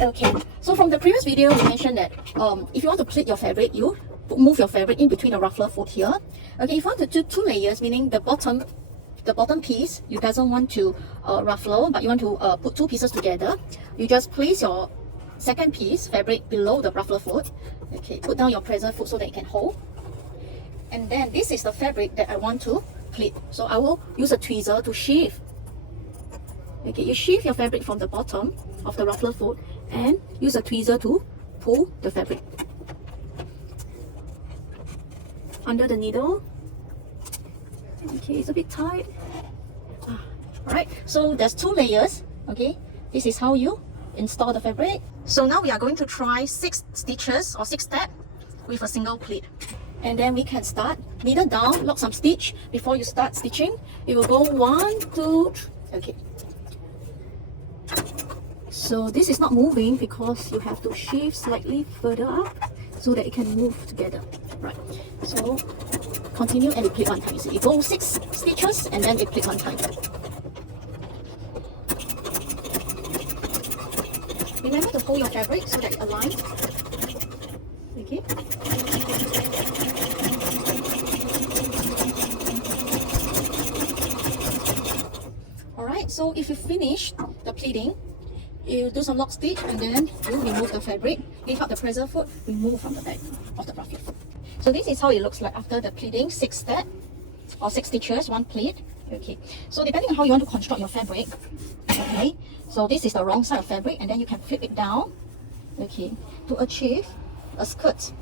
Okay, so from the previous video, we mentioned that if you want to pleat your fabric, you move your fabric in between the ruffler foot here. Okay, if you want to do 2 layers, meaning the bottom piece, you doesn't want to ruffle, but you want to put 2 pieces together, you just place your second piece fabric below the ruffler foot. Okay, put down your presser foot so that it can hold. And then this is the fabric that I want to pleat. So I will use a tweezer to sheave. Okay, you sheave your fabric from the bottom of the ruffler foot and use a tweezer to pull the fabric under the needle. Okay, it's a bit tight. Alright, so there's 2 layers. Okay, this is how you install the fabric. So now we are going to try 6 stitches or 6 steps with a single pleat. And then we can start needle down, lock some stitch before you start stitching. It will go 1, 2, 3. Okay. So this is not moving because you have to sheave slightly further up so that it can move together. Right. So continue and you pleat 1 time. You see, it goes 6 stitches and then it pleat 1 time. Remember to hold your fabric so that it aligns. Okay. Alright, so if you finish the pleating, you do some lock stitch and then you remove the fabric, lift up the presser foot, remove from the back of the ruffler foot. So this is how it looks like after the pleating, 6 steps or 6 stitches, 1 pleat. Okay, so depending on how you want to construct your fabric, okay, so this is the wrong side of fabric and then you can flip it down, okay, to achieve a skirt